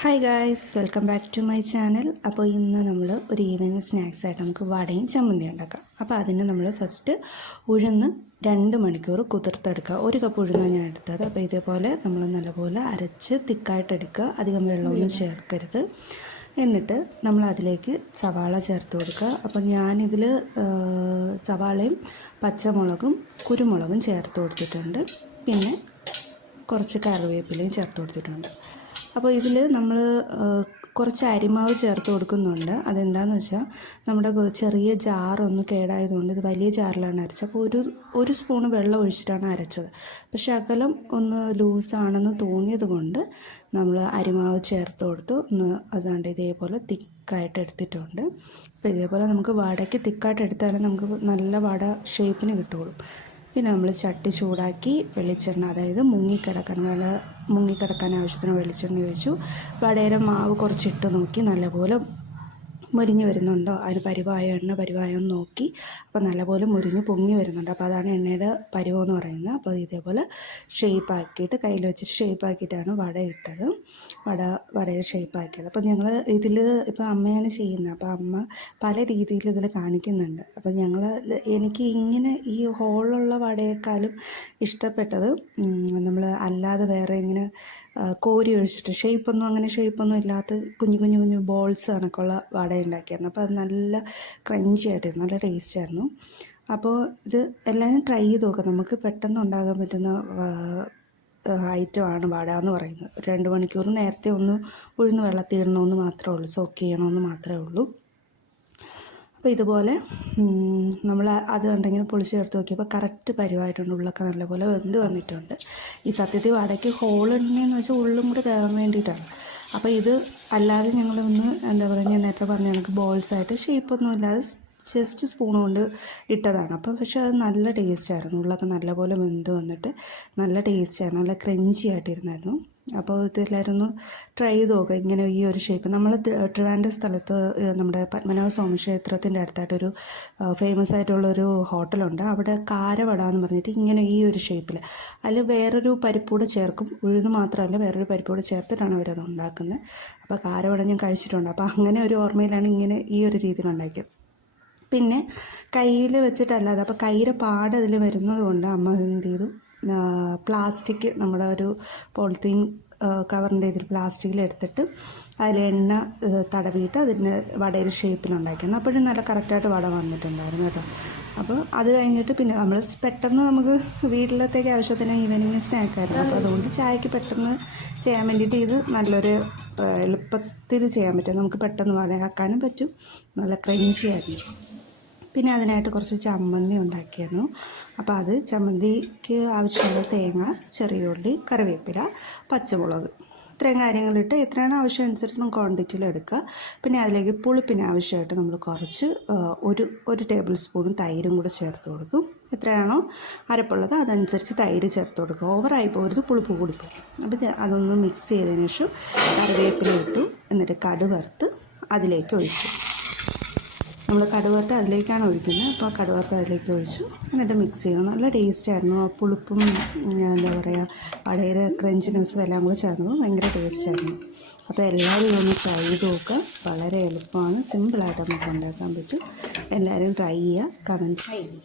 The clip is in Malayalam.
Hi guys, welcome back to my channel. അപ്പോൾ ഇന്ന് നമ്മൾ ഒരു ഈവനിങ് സ്നാക്സ് ആയിട്ട് നമുക്ക് വടയും ചമ്മന്തി ഉണ്ടാക്കാം. അപ്പോൾ അതിന് നമ്മൾ ഫസ്റ്റ് ഉഴുന്ന് 2 മണിക്കൂർ കുതിർത്തെടുക്കുക. 1 കപ്പ് ഉഴുന്നാണ് ഞാൻ എടുത്തത്. അപ്പോൾ ഇതേപോലെ നമ്മൾ നല്ലപോലെ അരച്ച് തിക്കായിട്ട് എടുക്കുക. അധികം വെള്ളമൊന്നും ചേർക്കരുത്. എന്നിട്ട് നമ്മൾ അതിലേക്ക് സവാള ചേർത്ത് കൊടുക്കുക. അപ്പോൾ ഞാനിതിൽ സവാളയും പച്ചമുളകും കുരുമുളകും ചേർത്ത് കൊടുത്തിട്ടുണ്ട്. പിന്നെ കുറച്ച് കറിവേപ്പിലയും ചേർത്ത് കൊടുത്തിട്ടുണ്ട്. അപ്പോൾ ഇതിൽ നമ്മൾ കുറച്ച് അരിമാവ് ചേർത്ത് കൊടുക്കുന്നുണ്ട്. അതെന്താണെന്ന് വെച്ചാൽ നമ്മുടെ ചെറിയ ജാറൊന്ന് കേടായതുകൊണ്ട് ഇത് വലിയ ജാറിലാണ് അരച്ചത്. അപ്പോൾ ഒരു സ്പൂണ് വെള്ളം ഒഴിച്ചിട്ടാണ് അരച്ചത്. പക്ഷേ അകലം ഒന്ന് ലൂസാണെന്ന് തോന്നിയത് കൊണ്ട് നമ്മൾ അരിമാവ് ചേർത്ത് കൊടുത്തു. അതുകൊണ്ട് ഇതേപോലെ തിക്കായിട്ട് എടുത്തിട്ടുണ്ട്. അപ്പോൾ ഇതേപോലെ നമുക്ക് വടയ്ക്ക് തിക്കായിട്ട് എടുത്താലും നമുക്ക് നല്ല വട ഷേപ്പിന് കിട്ടുള്ളൂ. പിന്നെ നമ്മൾ ചട്ടി ചൂടാക്കി വെളിച്ചെണ്ണ, അതായത് മുങ്ങിക്കിടക്കാൻ ആവശ്യത്തിന് വെളിച്ചെണ്ണ ഒഴിച്ചു. വടയുടെ മാവ് കുറച്ചിട്ട് നോക്കി നല്ലപോലെ മുരിഞ്ഞ് വരുന്നുണ്ടോ, അതിന് എണ്ണ പരിവായോ നോക്കി. അപ്പോൾ നല്ലപോലെ മുരിഞ്ഞ് പൊങ്ങി വരുന്നുണ്ട്. അപ്പോൾ അതാണ് എണ്ണയുടെ പരുവമെന്ന് പറയുന്നത്. അപ്പോൾ ഇതേപോലെ ഷേപ്പാക്കിയിട്ട് കയ്യിൽ വെച്ചിട്ട് ഷേപ്പാക്കിയിട്ടാണ് വട ഇട്ടത്. വടയെ ഷേപ്പാക്കിയത്. അപ്പോൾ ഞങ്ങൾ ഇതിൽ ഇപ്പോൾ അമ്മയാണ് ചെയ്യുന്നത്. അപ്പോൾ അമ്മ പല രീതിയിൽ ഇതിൽ കാണിക്കുന്നുണ്ട്. അപ്പോൾ എനിക്ക് ഇങ്ങനെ ഈ ഹോളുള്ള വടയേക്കാളും ഇഷ്ടപ്പെട്ടത് നമ്മൾ അല്ലാതെ വേറെ ഇങ്ങനെ കോരി ഒഴിച്ചിട്ട് ഷേപ്പൊന്നും ഇല്ലാത്ത കുഞ്ഞു ബോൾസ് കണക്കുള്ള വട ഉണ്ടാക്കിയായിരുന്നു. അപ്പോൾ അത് നല്ല ക്രഞ്ചി ആയിട്ടായിരുന്നു, നല്ല ടേസ്റ്റ് ആയിരുന്നു. അപ്പോൾ ഇത് എല്ലാവരും ട്രൈ ചെയ്ത് നോക്കാം. നമുക്ക് പെട്ടെന്ന് ഉണ്ടാകാൻ പറ്റുന്ന ഐറ്റമാണ് വട എന്ന് പറയുന്നത്. 2 മണിക്കൂർ നേരത്തെ ഒന്ന് ഉഴുന്ന് വെള്ളത്തിൽ ഇടണമെന്ന് മാത്രമേ ഉള്ളൂ, സോക്ക് ചെയ്യണമെന്ന് മാത്രമേ ഉള്ളൂ. അപ്പോൾ ഇതുപോലെ നമ്മൾ അത് കണ്ടിങ്ങനെ പൊളിച്ച് ചേർത്ത് നോക്കിയപ്പോൾ കറക്റ്റ് പരിവായിട്ടുണ്ട്. ഉള്ളൊക്കെ നല്ലപോലെ വെന്ത് വന്നിട്ടുണ്ട്. ഈ സത്യത്തിൽ വടയ്ക്ക് ഹോളുണ്ടെന്ന് വെച്ചാൽ ഉള്ളും കൂടി വേകാൻ വേണ്ടിയിട്ടാണ്. അപ്പോൾ ഇത് അല്ലാതെ ഞങ്ങളൊന്ന് ഞാൻ നേരത്തെ പറഞ്ഞ എനിക്ക് ബോൾസായിട്ട് ഷേപ്പൊന്നും ഇല്ലാതെ ജസ്റ്റ് സ്പൂൺ കൊണ്ട് ഇട്ടതാണ്. അപ്പോൾ പക്ഷേ അത് നല്ല ടേസ്റ്റായിരുന്നു. ഉള്ളൊക്കെ നല്ലപോലെ വെന്ത് വന്നിട്ട് നല്ല ടേസ്റ്റായിരുന്നു, നല്ല ക്രഞ്ചി ആയിട്ടിരുന്നായിരുന്നു. അപ്പോൾ ഇതെല്ലാവരും ഒന്ന് ട്രൈ ചെയ്ത് നോക്കുക. ഇങ്ങനെ ഈ ഒരു ഷേപ്പ് നമ്മൾ ട്രിവാൻഡ്രം സ്ഥലത്ത് നമ്മുടെ പത്മനാഭ സ്വാമി ക്ഷേത്രത്തിൻ്റെ അടുത്തായിട്ടൊരു ഫേമസ് ആയിട്ടുള്ളൊരു ഹോട്ടലുണ്ട്. അവിടെ കാരവട എന്ന് പറഞ്ഞിട്ട് ഇങ്ങനെ ഈ ഒരു ഷേപ്പിൽ അതിൽ വേറൊരു പരിപ്പൂടെ ചേർക്കും. ഉഴുന്ന് മാത്രമല്ല വേറൊരു പരിപ്പൂടെ ചേർത്തിട്ടാണ് അവരത് ഉണ്ടാക്കുന്നത്. അപ്പോൾ കാരവട ഞാൻ കഴിച്ചിട്ടുണ്ട്. അപ്പോൾ അങ്ങനെ ഒരു ഓർമ്മയിലാണ് ഇങ്ങനെ ഈ ഒരു രീതിയിൽ ഉണ്ടാക്കിയത്. പിന്നെ കയ്യിൽ വെച്ചിട്ടല്ലാതെ, അപ്പോൾ കയ്യിലെ പാട് അതിൽ വരുന്നത് കൊണ്ട് അമ്മ എന്ത് ചെയ്തു, പ്ലാസ്റ്റിക് നമ്മുടെ ഒരു പോളിത്തീൻ കവറിൻ്റെ ഇതിൽ പ്ലാസ്റ്റിക്കിൽ എടുത്തിട്ട് അതിൽ എണ്ണ തടവിയിട്ട് അതിൻ്റെ വടയുടെ ഷേപ്പിലുണ്ടാക്കിയിരുന്നു. അപ്പോഴും നല്ല കറക്റ്റായിട്ട് വട വന്നിട്ടുണ്ടായിരുന്നു കേട്ടോ. അപ്പോൾ അത് കഴിഞ്ഞിട്ട് പിന്നെ നമ്മൾ പെട്ടെന്ന് നമുക്ക് വീട്ടിലത്തേക്ക് ആവശ്യത്തിന് ഈവനിങ് സ്നാക്കായിരുന്നു. അപ്പോൾ അതുകൊണ്ട് ചായക്ക് പെട്ടെന്ന് ചെയ്യാൻ വേണ്ടിയിട്ട് ഇത് നല്ലൊരു എളുപ്പത്തിൽ ചെയ്യാൻ പറ്റും. നമുക്ക് പെട്ടെന്ന് വടയാക്കാനും പറ്റും. നല്ല ക്രഞ്ചി ആയിരുന്നു. പിന്നെ അതിനായിട്ട് കുറച്ച് ചമ്മന്തി ഉണ്ടാക്കിയിരുന്നു. അപ്പോൾ അത് ചമ്മന്തിക്ക് ആവശ്യമുള്ള തേങ്ങ, ചെറിയ ഉള്ളി, കറിവേപ്പില, പച്ചമുളക്, ഇത്രയും കാര്യങ്ങളിട്ട് എത്രയാണ് ആവശ്യം അനുസരിച്ച് ക്വാണ്ടിറ്റിയിൽ എടുക്കുക. പിന്നെ അതിലേക്ക് പുളിപ്പിന് ആവശ്യമായിട്ട് നമ്മൾ കുറച്ച് ഒരു ടേബിൾ സ്പൂൺ തൈരും കൂടെ ചേർത്ത് കൊടുത്തു. എത്രയാണോ അരപ്പുള്ളത് അതനുസരിച്ച് തൈര് ചേർത്ത് കൊടുക്കുക. ഓവറായി പോരുത്, പുളിപ്പ് കൂടിപ്പോകും. അപ്പോൾ അതൊന്ന് മിക്സ് ചെയ്തതിന് ശേഷം കറിവേപ്പില ഇട്ടു. എന്നിട്ട് കടുവറുത്ത് അതിലേക്ക് ഒഴിച്ചു. നമ്മൾ കടുവറുത്ത് അതിലേക്കാണ് ഒഴിക്കുന്നത്. അപ്പോൾ കടുവറുത്ത് അതിലേക്ക് ഒഴിച്ചു. എന്നിട്ട് മിക്സ് ചെയ്തു. നല്ല ടേസ്റ്റായിരുന്നു. ആ പുളിപ്പും വടയുടെ ക്രഞ്ചിനെസ്സും എല്ലാം കൂടി ചേർന്നപ്പോൾ ഭയങ്കര ടേസ്റ്റായിരുന്നു. അപ്പോൾ എല്ലാവരും ഇതൊന്ന് ട്രൈ ചെയ്ത് നോക്കുക. വളരെ എളുപ്പമാണ്, സിമ്പിളായിട്ട് നമുക്ക് ഉണ്ടാക്കാൻ പറ്റും. എല്ലാവരും ട്രൈ ചെയ്യുക, കമൻറ്റ് ചെയ്യുക.